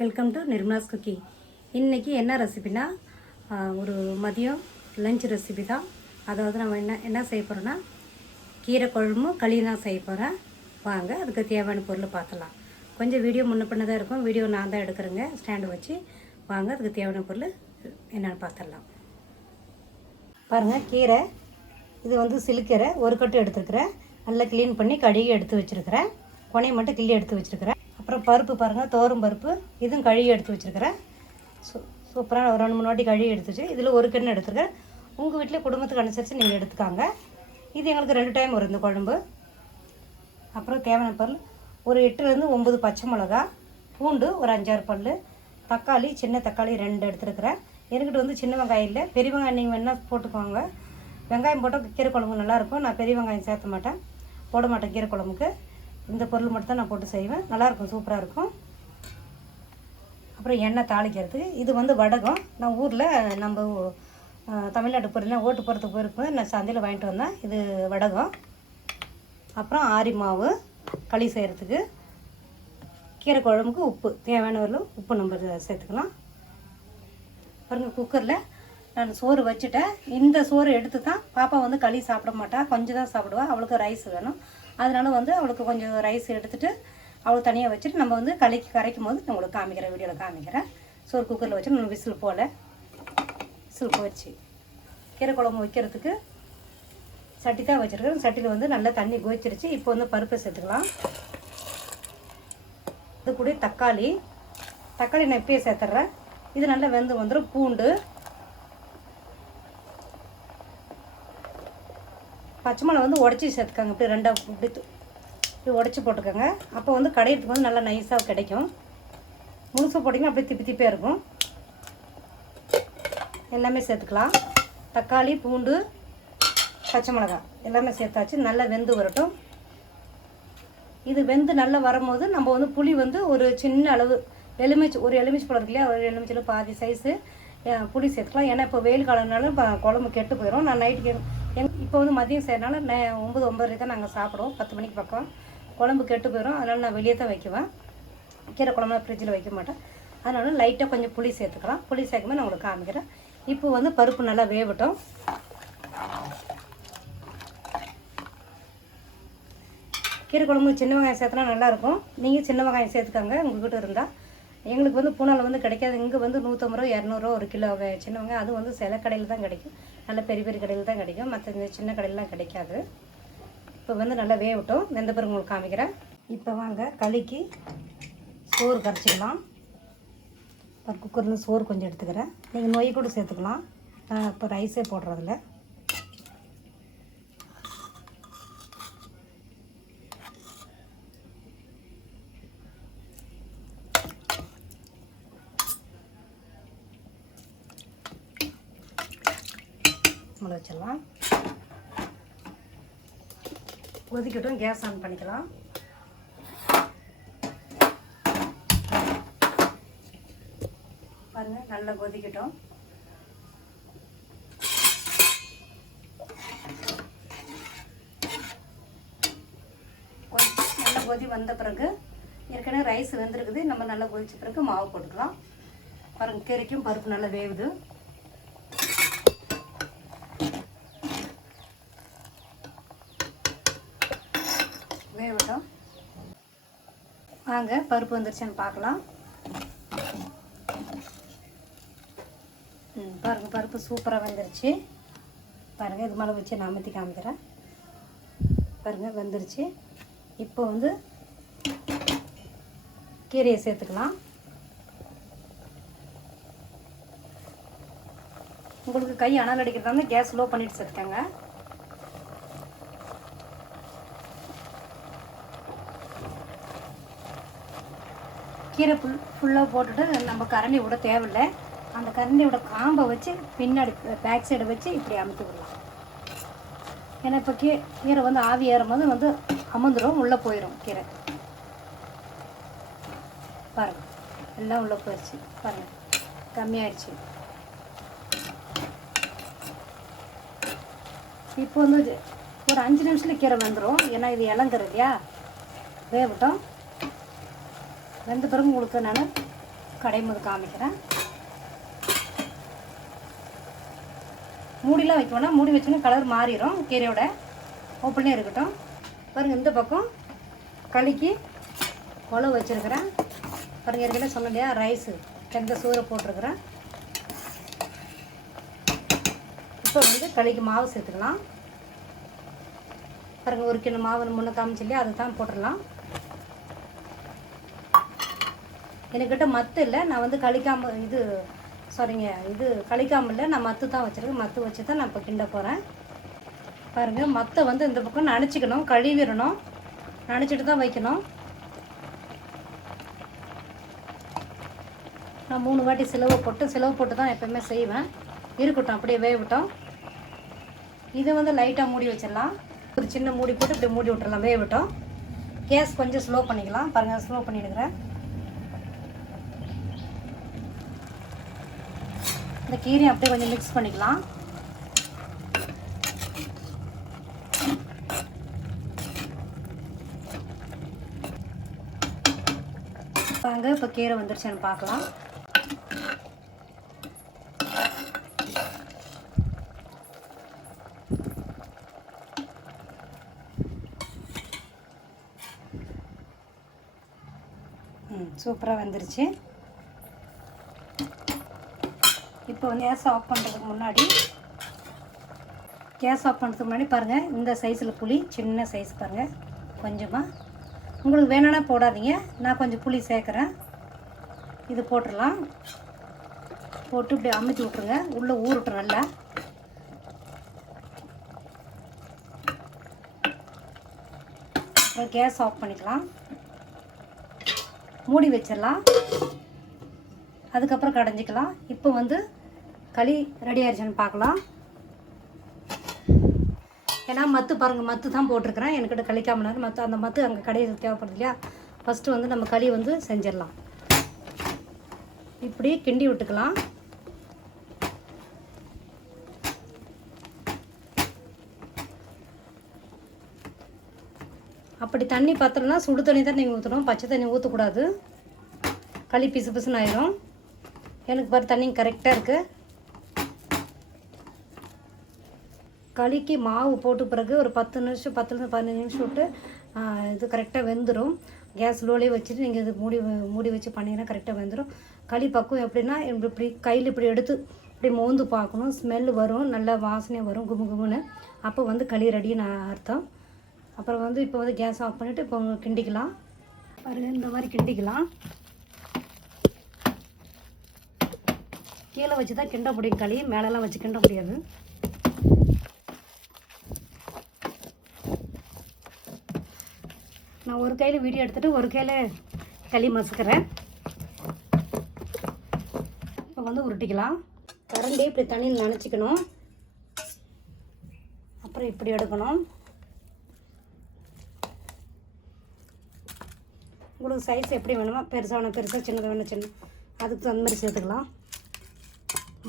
Welcome to Nirmala's cooking இன்றைக்கி என்ன ரெசிபினா ஒரு மதியம் லஞ்ச் ரெசிபி தான். அதாவது நம்ம என்ன என்ன செய்ய போகிறோன்னா கீரை குழம்பும் களி தான் செய்ய போகிறேன் வாங்க அதுக்கு தேவையான பொருள் பார்த்துலாம் கொஞ்சம் வீடியோ முன்ன பண்ணதாக தான் இருக்கும். வீடியோ நான் தான் எடுக்கிறேங்க. ஸ்டாண்டு வச்சு. வாங்க அதுக்கு தேவையான பொருள் என்னென்னு பார்த்துடலாம். பாருங்கள் கீரை. இது வந்து சிலுக்கீரை. ஒரு கட்டு எடுத்துருக்கிறேன். நல்லா க்ளீன் பண்ணி கழுகி எடுத்து வச்சுருக்கிறேன். கொனையை மட்டும் கிள்ளி எடுத்து வச்சுருக்கிறேன். அப்புறம் பருப்பு பாருங்கள் தோறும் பருப்பு. இதுவும் கழுவி எடுத்து வச்சுருக்கிறேன். சூ சூப்பராக ஒரு ரெண்டு மூணு வாட்டி கழுவி எடுத்து வச்சு இதில் ஒரு கிண்ணம் எடுத்துருக்கேன். உங்கள் வீட்டில் குடும்பத்துக்கு அனுசரித்து நீங்கள் எடுத்துக்காங்க. இது எங்களுக்கு ரெண்டு டைம் வரும் இந்த குழம்பு. அப்புறம் தேவையான பொருள் ஒரு எட்டுலேருந்து ஒம்பது பச்சை மிளகா பூண்டு ஒரு அஞ்சாறு பல் தக்காளி சின்ன தக்காளி ரெண்டு எடுத்துருக்கிறேன். என்கிட்ட வந்து சின்ன வெங்காயம் இல்லை. பெரிய வெங்காயம் நீங்கள் வேணால் போட்டுக்கோங்க. வெங்காயம் போட்டால் கீரை குழம்பு நல்லாயிருக்கும் நான் பெரிய வெங்காயம் சேர்த்த மாட்டேன். போட மாட்டேன் கீரை குழம்புக்கு. இந்த பொருள் மட்டும் தான் நான் போட்டு செய்வேன். நல்லாயிருக்கும் சூப்பராக இருக்கும் அப்புறம் எண்ணெய் தாளிக்கிறதுக்கு. இது வந்து வடகம். நான் ஊரில் நம்ம தமிழ்நாட்டு பொருள் ஓட்டு போகிறதுக்கு போயிருக்கும்போது நான் சந்தையில் வாங்கிட்டு வந்தேன். இது வடகம். அப்புறம் ஆரி மாவு களி செய்கிறதுக்கு கீரை குழம்புக்கு உப்பு. தேவையான வரலும் உப்பு நம்ம சேர்த்துக்கலாம். பாருங்கள் குக்கரில் நான் சோறு வச்சுட்டேன். இந்த சோறு எடுத்து தான் பாப்பா வந்து களி சாப்பிட மாட்டா. கொஞ்சம் தான் சாப்பிடுவா. அவளுக்கு ரைஸ் வேணும். அதனால வந்து அவளுக்கு கொஞ்சம் ரைஸ் எடுத்துட்டு அவளுக்கு தனியாக வச்சுட்டு நம்ம வந்து கலைக்கு கரைக்கும் போது நான் உங்களுக்கு காமிக்கிறேன் வீடியோவில் காமிக்கிறேன். சோறு குக்கரில் வச்சுட்டு நம்ம விசில் போல. விசில் போச்சு. கீரை குழம்பு வைக்கிறதுக்கு சட்டி தான் வச்சுருக்கேன் சட்டியில் வந்து நல்லா தண்ணி கோச்சிருச்சு இப்போ வந்து பருப்பை சேர்த்துக்கலாம். இது கூட தக்காளி. தக்காளி நான் இப்பயே சேர்த்துட்றேன் இது நல்லா வெந்து வந்துடும் பூண்டு. பச்சை மிளகா வந்து உடச்சி சேர்த்துக்கோங்க. இப்படி ரெண்டாக இப்படி இப்படி உடச்சி போட்டுக்கோங்க. அப்போ வந்து கடையிறதுக்கு வந்து நல்லா நைஸாக கிடைக்கும். முழுசாக போட்டிங்கன்னா அப்படியே திப்பி திப்பியாக இருக்கும். எல்லாமே சேர்த்துக்கலாம். தக்காளி பூண்டு பச்சை மிளகா எல்லாமே சேர்த்தாச்சு. நல்லா வெந்து வரட்டும். இது வெந்து நல்லா வரும்போது நம்ம வந்து புளி வந்து ஒரு சின்ன அளவு எலுமிச்சு ஒரு எலுமிச்சு பழம் இருக்கு இல்லையா? ஒரு எலுமிச்சில் பாதி சைஸு புளி சேர்த்துக்கலாம். ஏன்னா இப்போ வெயில் காலம்னாலும் இப்போ குழம்பு கெட்டு போயிடும் நான் நைட்டுக்கு எங் இப்போ வந்து மதியம் செய்கிறனால நே ஒம்பது ஒம்பது தான் நாங்கள் சாப்பிடுவோம். பத்து மணிக்கு பக்கம். குழம்பு கெட்டு போயிடும் அதனால் நான் வெளியே தான் வைக்குவேன் கீரை குழம்புலாம் ஃப்ரிட்ஜில் வைக்க மாட்டேன். அதனால லைட்டாக கொஞ்சம் புளி சேர்த்துக்கலாம். புளி சேர்க்கும்போது நான் உங்களுக்கு காமிக்கிறேன். இப்போ வந்து பருப்பு நல்லா வேகட்டும். கீரை குழம்பு சின்ன வெங்காயம் சேர்த்தனா நல்லாயிருக்கும் நீங்கள் சின்ன வெங்காயம் சேர்த்துக்கோங்க. உங்கள்கிட்ட இருந்தால் எங்களுக்கு வந்து பூனால் வந்து கிடைக்காது. இங்கே வந்து நூற்றம்பது ரூபா இரநூறுவா ஒரு கிலோ சின்னவங்க. சின்ன அது வந்து சில கடையில் தான் கிடைக்கும். நல்ல பெரிய பெரிய கடையில் தான் கிடைக்கும். மற்ற இந்த சின்ன கடையிலலாம் கிடைக்காது. இப்போ வந்து நல்லா வேகட்டும். வெந்த பிறகு உங்களுக்கு காமிக்கிறேன். இப்போ வாங்க களிக்கு சோறு கரைச்சிக்கலாம். ஒரு குக்கரில் சோறு கொஞ்சம் எடுத்துக்கிறேன். நீங்கள் நொய் கூட சேர்த்துக்கலாம். நான் இப்போ ரைஸே போடுறதில்ல. முளை வச்சிடலாம். கொதிக்கட்டும் கேஸ் ஆன் பண்ணிக்கலாம். பாருங்கள் நல்லா கொதிக்கட்டும். கொதி- நல்லா கொதி வந்த பிறகு ஏற்கனவே ரைஸ் வெந்திருக்குது நம்ம நல்லா கொதித்த பிறகு மாவு போட்டுக்கலாம். பாருங்கள் கீரைக்கும் பருப்பு நல்லா வேகுது வேகட்டும் வாங்க பருப்பு வந்துருச்சான்னு பார்க்கலாம். ம் பாருங்கள் பருப்பு சூப்பராக வந்துருச்சு. பாருங்கள் இது மேலே வச்சு நான் அமுத்தி காமிக்கிறேன். பாருங்கள் வந்துருச்சு. இப்போ வந்து கீரையை சேர்த்துக்கலாம். உங்களுக்கு கை அனல் அடிக்கிறதா இருந்தால் கேஸ் லோ பண்ணிவிட்டு சேர்த்துக்கங்க. கீரை ஃபுல் ஃபுல்லாக போட்டுட்டு நம்ம கரண்டி விட தேவையில்லை. அந்த கரண்டியோட காம்பை வச்சு பின்னாடி பேக் சைடை வச்சு இப்படி அமுத்தி விடலாம். ஏன்னா இப்போ கீ கீரை வந்து ஆவி ஏறும் போது வந்து அமர்ந்துடும் உள்ளே போயிடும் கீரை. பாருங்க. எல்லாம் உள்ளே போயிடுச்சு பாருங்க. கம்மியாயிடுச்சு இப்போ வந்து ஒரு அஞ்சு நிமிஷத்தில் கீரை வந்துடும் ஏன்னா இது இளங்குறது இல்லையா? வேகட்டும். வெந்த பிறகு உங்களுக்கு நான் கடையும் காமிக்கிறேன். மூடிலாம் வைக்கணும்னா மூடி வச்சோன்னா கலர் மாறிடும் கீரையோட ஓப்பனே இருக்கட்டும். பாருங்கள் இந்த பக்கம் களிக்கு குழவு வச்சுருக்கிறேன். பாருங்க ஏற்கனவே சொன்ன இல்லையா ரைஸு எந்த சூறை போட்டிருக்கிறேன். இப்போ வந்து களிக்கு மாவு சேர்த்துக்கலாம். பாருங்கள் ஒரு கிலோ மாவு முன்னே காமிச்சு இல்லையா அதை தான் போட்டுடலாம். என்கிட்ட மத்து இல்லை. நான் வந்து கழிக்காம இது சாரிங்க இது கழிக்காமல் இல்லை. நான் மத்து தான் வச்சுருக்கேன். மத்து வச்சு தான் நான் இப்போ கிண்ட போகிறேன் பாருங்கள் மத்தை வந்து இந்த பக்கம் நனைச்சிக்கணும். கழுவிடணும். நனைச்சிட்டு தான் வைக்கணும். நான் மூணு வாட்டி சிலவை போட்டு சிலவை போட்டு தான் எப்போயுமே செய்வேன். இருக்கட்டும் அப்படியே வேகட்டும். இதை வந்து லைட்டாக மூடி வச்சிடலாம். ஒரு சின்ன மூடி போட்டு இப்படி மூடி விட்டுறலாம் வேகட்டும். கேஸ் கொஞ்சம் ஸ்லோ பண்ணிக்கலாம். பாருங்கள் ஸ்லோ பண்ணிடுக்கிறேன். இந்த கீரையும் அப்படியே கொஞ்சம் மிக்ஸ் பண்ணிக்கலாம். பாங்க இப்போ கீரை வந்துருச்சுன்னு பார்க்கலாம். ம் சூப்பராக வந்துருச்சு. இப்போ வந்து கேஸ் ஆஃப் பண்ணுறதுக்கு முன்னாடி கேஸ் ஆஃப் பண்ணுறதுக்கு முன்னாடி பாருங்கள் இந்த சைஸில் புளி சின்ன சைஸ் பாருங்கள் கொஞ்சமாக உங்களுக்கு வேணும்னா போடாதீங்க நான் கொஞ்சம் புளி சேர்க்குறேன். இது போட்டுடலாம். போட்டு இப்படி அமைச்சு விட்ருங்க உள்ளே ஊறட்டும் நல்லா. அப்புறம் கேஸ் ஆஃப் பண்ணிக்கலாம். மூடி வச்சிடலாம். அதுக்கப்புறம் கடைஞ்சிக்கலாம். இப்போ வந்து களி ரெடி ஆயிடுச்சுன்னு பார்க்கலாம். ஏன்னா மத்து பாருங்கள் மத்து தான் போட்டிருக்கிறேன். என்கிட்ட நேரம் மத்து அந்த மத்து அங்கே கடையில் தேவைப்படுது இல்லையா? ஃபஸ்ட்டு வந்து நம்ம களி வந்து செஞ்சிடலாம். இப்படி கிண்டி விட்டுக்கலாம். அப்படி தண்ணி பத்தலைன்னா சுடு தண்ணி தான் நீங்கள் ஊற்றணும் பச்சை தண்ணி ஊற்றக்கூடாது களி பிசு பிசுன்னு ஆயிரும். எனக்கு பாரு தண்ணி கரெக்டாக இருக்குது களிக்கு மாவு போட்ட பிறகு ஒரு பத்து நிமிஷம் பத்துலேருந்து பதினஞ்சு நிமிஷம் விட்டு இது கரெக்டாக வெந்துடும் கேஸ் லோலே வச்சுட்டு நீங்கள் இது மூடி மூடி வச்சு பண்ணிங்கன்னா கரெக்டாக வெந்துடும் களி பக்குவம் எப்படின்னா இப்படி கையில் இப்படி எடுத்து இப்படி மோந்து பார்க்கணும். ஸ்மெல் வரும் நல்ல வாசனை வரும் குமு குமுன்னு. அப்போ வந்து களி ரெடின்னு அர்த்தம். அப்புறம் வந்து இப்போ வந்து கேஸ் ஆஃப் பண்ணிவிட்டு இப்போ கிண்டிக்கலாம். பாருங்க இந்த மாதிரி கிண்டிக்கலாம். கீழே வச்சு தான் கிண்ட முடியும் களி மேலெலாம் வச்சு கிண்ட முடியாது. நான் ஒரு கையில் வீடியோ எடுத்துகிட்டு ஒரு கையில் களி மசுக்கிறேன். இப்போ வந்து உருட்டிக்கலாம். கரண்டி இப்படி தண்ணியில் நினச்சிக்கணும். அப்புறம் இப்படி எடுக்கணும். உங்களுக்கு சைஸ் எப்படி வேணுமோ பெருசாக வேணும் பெருசாக சின்னதாக வேணும் சின்ன அதுக்கு தகுந்த மாதிரி சேர்த்துக்கலாம்.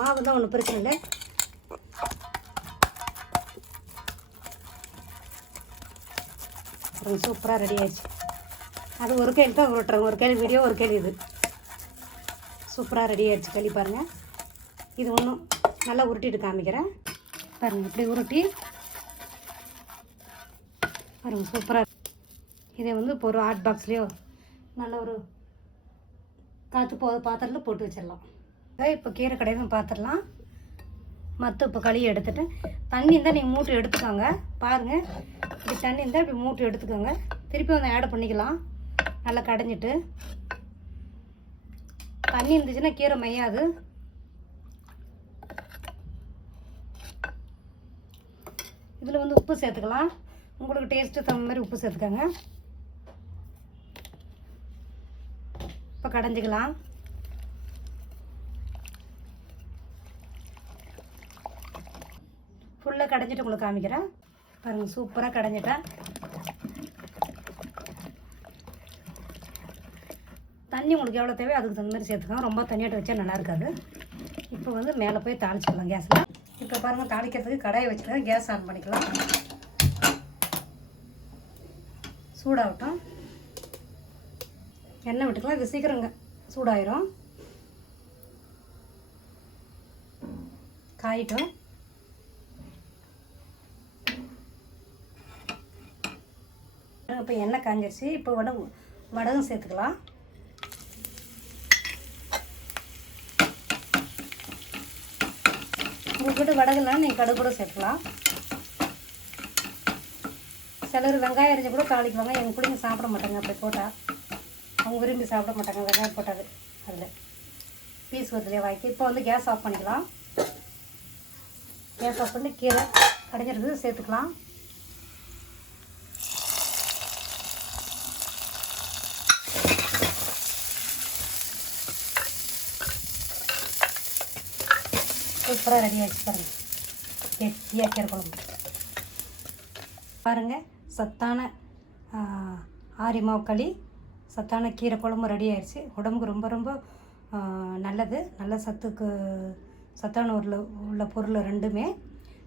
மாவு தான் ஒன்றும் பிரச்சனை இல்லை. அப்புறம் சூப்பராக ரெடி ஆயிடுச்சு. அது ஒரு கையில் தான் உருட்டுறேன். ஒரு கையில் வீடியோ ஒரு கையில் இது. சூப்பராக ரெடி ஆயிடுச்சு. களி பாருங்கள் இது ஒன்றும் நல்லா உருட்டிட்டு காமிக்கிறேன். பாருங்கள் இப்படி உருட்டி. பாருங்கள் சூப்பராக இதை வந்து இப்போ ஒரு ஹாட் பாக்ஸ்லேயோ நல்ல ஒரு காற்று போகிற பாத்திரத்தில் போட்டு வச்சிடலாம். இப்போ கீரை கடையில் பாத்திரலாம். மற்ற இப்போ களியை எடுத்துட்டேன் தண்ணி இருந்தால் நீங்கள் மூட்டை எடுத்துக்கோங்க. பாருங்கள் இப்படி தண்ணி இருந்தால் இப்படி மூட்டை எடுத்துக்கோங்க. திருப்பி வந்து ஆட் பண்ணிக்கலாம். நல்லா கடைஞ்சிட்டு. தண்ணி இருந்துச்சுன்னா கீரை மையாது. இதில் வந்து உப்பு சேர்த்துக்கலாம். உங்களுக்கு டேஸ்ட்டு தகுந்த மாதிரி உப்பு சேர்த்துக்கோங்க. இப்போ கடைஞ்சிக்கலாம். கடைஞ்சிட்டு உங்களுக்கு காமிக்கிறேன். பாருங்கள் சூப்பராக கடைஞ்சிட்டேன் தண்ணி உங்களுக்கு எவ்வளோ தேவையோ அதுக்கு தகுந்த மாதிரி சேர்த்துக்கலாம். ரொம்ப தண்ணியாட்ட வச்சா நல்லா இருக்காது. இப்போ வந்து மேலே போய் தாளிச்சிடலாம் கேஸில் இப்போ பாருங்கள் தாளிக்கிறதுக்கு கடாயை வச்சுருக்கேன் கேஸ் ஆன் பண்ணிக்கலாம். சூடாகட்டும். எண்ணெய் விட்டுக்கலாம் இது சீக்கிரங்க சூடாயிரும். காயிட்டும். இப்போ எண்ணெய் காஞ்சிருச்சு. இப்போ வட வடகம் சேர்த்துக்கலாம். உங்கள்கிட்ட வடகுலாம் நீங்கள் கடுகு கூட சேர்த்துக்கலாம். சிலர் வெங்காயம் அரிஞ்சு கூட தாளிக்குவாங்க. எங்கள் பிள்ளைங்க சாப்பிட மாட்டாங்க. அப்படி போட்டால் அவங்க விரும்பி சாப்பிட மாட்டாங்க. வெங்காயம் போட்டது அதில். பீஸ் வருதுலேயே வாங்கி இப்போ வந்து கேஸ் ஆஃப் பண்ணிக்கலாம். கேஸ் ஆஃப் பண்ணி கீரை கடைஞ்சிருக்கு சேர்த்துக்கலாம். சூப்பராக ரெடி ஆகிடுச்சு பாருங்கள் கெட்டியாக கீரை குழம்பு பாருங்கள் சத்தான ஆரி மாவு களி சத்தான கீரை குழம்பு ரெடி ஆயிடுச்சு. உடம்புக்கு ரொம்ப ரொம்ப நல்லது. நல்ல சத்துக்கு சத்தான உள்ள உள்ள பொருள் ரெண்டுமே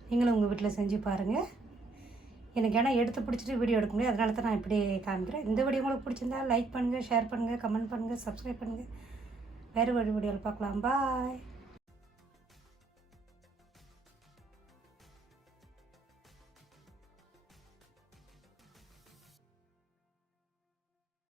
நீங்களும் உங்கள் வீட்டில் செஞ்சு பாருங்கள் எனக்கு ஏன்னா எடுத்து பிடிச்சிட்டு வீடியோ எடுக்க முடியும் அதனால தான் நான் இப்படி காமிக்கிறேன். இந்த வீடியோ உங்களுக்கு பிடிச்சிருந்தா லைக் பண்ணுங்கள் ஷேர் பண்ணுங்கள் கமெண்ட் பண்ணுங்கள் சப்ஸ்கிரைப் பண்ணுங்கள் வேறு ஒரு வீடியோவில் பார்க்கலாம். பாய்